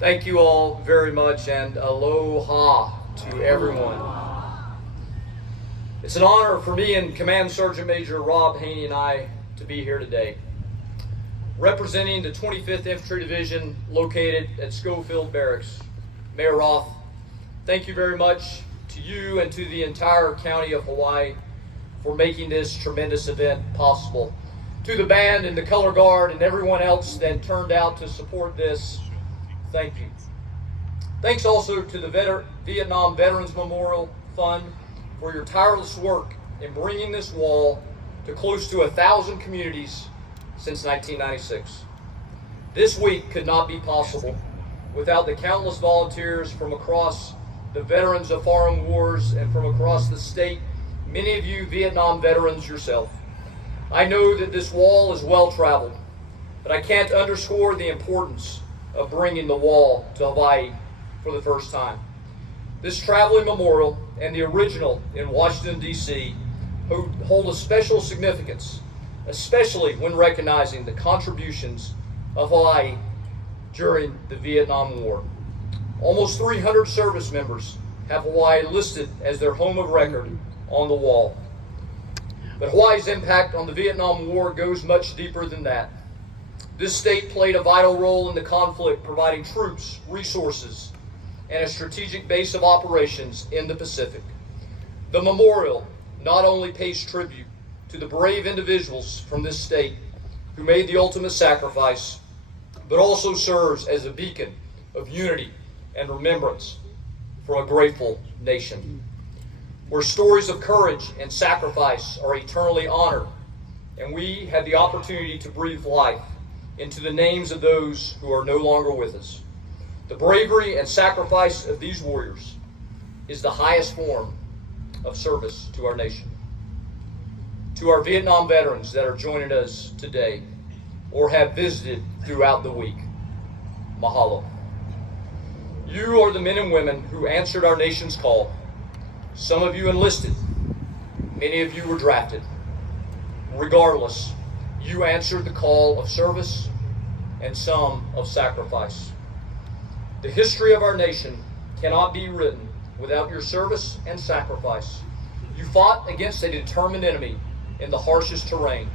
Thank you all very much, and aloha to everyone. It's an honor for me and Command Sergeant Major Rob Haney and I to be here today, representing the 25th Infantry Division located at Schofield Barracks. Mayor Roth, thank you very much to you and to the entire county of Hawaii for making this tremendous event possible. To the band and the color guard and everyone else that turned out to support this, thank you. Thanks also to the Vietnam Veterans Memorial Fund for your tireless work in bringing this wall to close to 1,000 communities since 1996. This week could not be possible without the countless volunteers from across the veterans of foreign wars and from across the state, many of you Vietnam veterans yourself. I know that this wall is well traveled, but I can't underscore the importance of bringing the wall to Hawaii for the first time. This traveling memorial and the original in Washington, D.C. hold a special significance, especially when recognizing the contributions of Hawaii during the Vietnam War. Almost 300 service members have Hawaii listed as their home of record on the wall. But Hawaii's impact on the Vietnam War goes much deeper than that. This state played a vital role in the conflict, providing troops, resources, and a strategic base of operations in the Pacific. The memorial not only pays tribute to the brave individuals from this state who made the ultimate sacrifice, but also serves as a beacon of unity and remembrance for a grateful nation, where stories of courage and sacrifice are eternally honored, and we have the opportunity to breathe life into the names of those who are no longer with us. The bravery and sacrifice of these warriors is the highest form of service to our nation. To our Vietnam veterans that are joining us today or have visited throughout the week, mahalo. You are the men and women who answered our nation's call. Some of you enlisted, many of you were drafted. Regardless, you answered the call of service and some of sacrifice. The history of our nation cannot be written without your service and sacrifice. You fought against a determined enemy in the harshest terrain,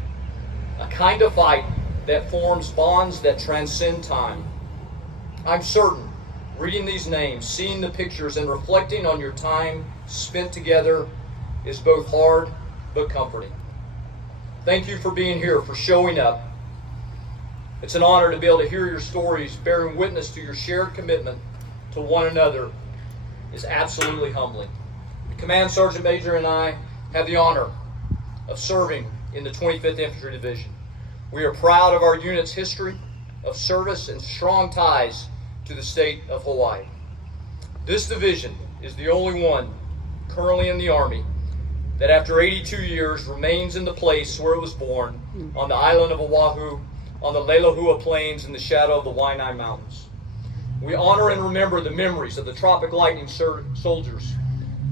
a kind of fight that forms bonds that transcend time. I'm certain, reading these names, seeing the pictures, and reflecting on your time spent together is both hard but comforting. Thank you for being here, for showing up. It's an honor to be able to hear your stories, bearing witness to your shared commitment to one another is absolutely humbling. The Command Sergeant Major and I have the honor of serving in the 25th Infantry Division. We are proud of our unit's history of service and strong ties to the state of Hawaii. This division is the only one currently in the Army that after 82 years remains in the place where it was born, on the island of Oahu, on the Leilehua Plains in the shadow of the Waianae Mountains. We honor and remember the memories of the Tropic Lightning soldiers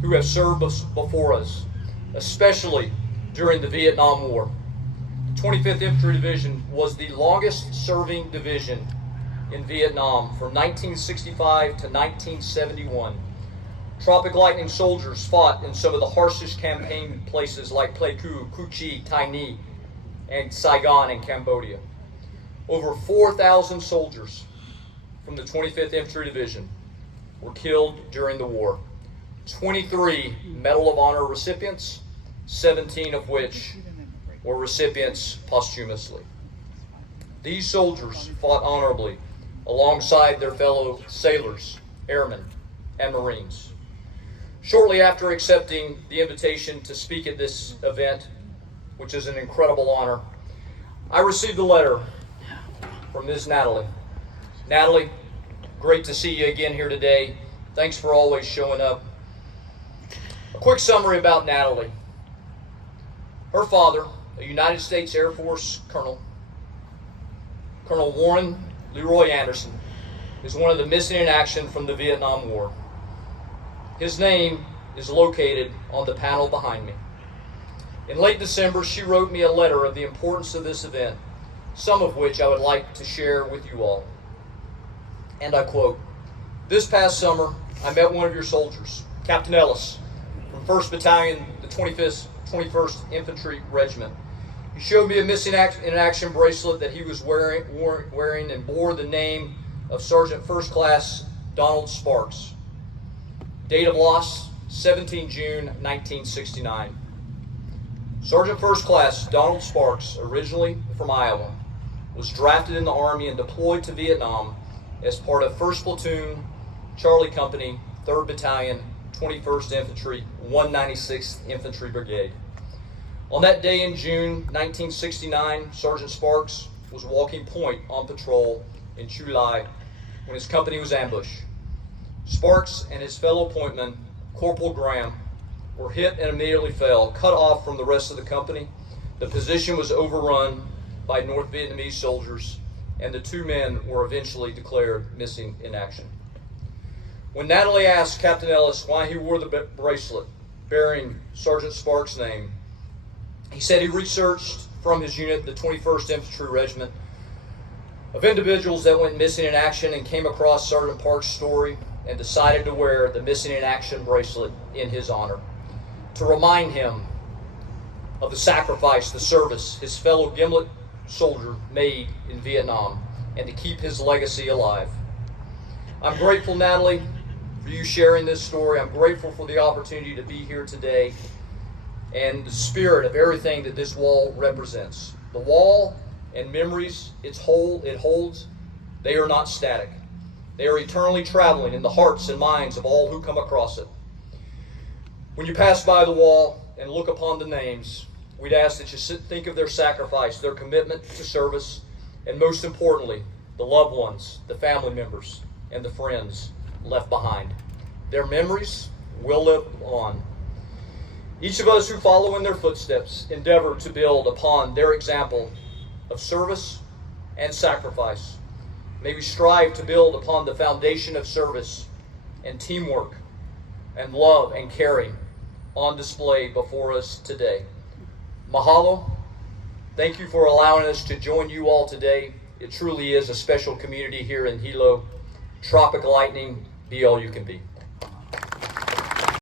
who have served before us, especially during the Vietnam War. The 25th Infantry Division was the longest serving division in Vietnam from 1965 to 1971. Tropic Lightning soldiers fought in some of the harshest campaign places like Pleiku, Cu Chi, Tai Ni, and Saigon in Cambodia. Over 4,000 soldiers from the 25th Infantry Division were killed during the war. 23 Medal of Honor recipients, 17 of which were recipients posthumously. These soldiers fought honorably alongside their fellow sailors, airmen, and Marines. Shortly after accepting the invitation to speak at this event, which is an incredible honor, I received a letter from Ms. Natalie. Natalie, great to see you again here today. Thanks for always showing up. A quick summary about Natalie. Her father, a United States Air Force colonel, Colonel Warren Leroy Anderson, is one of the missing in action from the Vietnam War. His name is located on the panel behind me. In late December, she wrote me a letter of the importance of this event, some of which I would like to share with you all. and I quote, "This past summer, I met one of your soldiers, Captain Ellis, from 1st Battalion, the 21st Infantry Regiment. He showed me a missing in action bracelet that he was wearing and bore the name of Sergeant First Class Donald Sparks. Date of loss, 17 June 1969. Sergeant First Class Donald Sparks, originally from Iowa, was drafted in the Army and deployed to Vietnam as part of 1st Platoon, Charlie Company, 3rd Battalion, 21st Infantry, 196th Infantry Brigade. On that day in June 1969, Sergeant Sparks was walking point on patrol in Chu Lai when his company was ambushed. Sparks and his fellow pointman, Corporal Graham, were hit and immediately fell, cut off from the rest of the company. The position was overrun by North Vietnamese soldiers, and the two men were eventually declared missing in action. When Natalie asked Captain Ellis why he wore the bracelet bearing Sergeant Sparks' name, he said he researched from his unit, the 21st Infantry Regiment, of individuals that went missing in action and came across Sergeant Parks' story and decided to wear the missing in action bracelet in his honor, to remind him of the sacrifice, the service his fellow Gimlet soldier made in Vietnam, and to keep his legacy alive. I'm grateful, Natalie, for you sharing this story. I'm grateful for the opportunity to be here today and the spirit of everything that this wall represents. The wall and memories it holds, they are not static. They are eternally traveling in the hearts and minds of all who come across it. When you pass by the wall and look upon the names, we'd ask that you think of their sacrifice, their commitment to service, and most importantly, the loved ones, the family members, and the friends left behind. Their memories will live on. Each of us who follow in their footsteps endeavor to build upon their example of service and sacrifice. May we strive to build upon the foundation of service and teamwork and love and caring on display before us today. Mahalo. Thank you for allowing us to join you all today. It truly is a special community here in Hilo. Tropic lightning, be all you can be.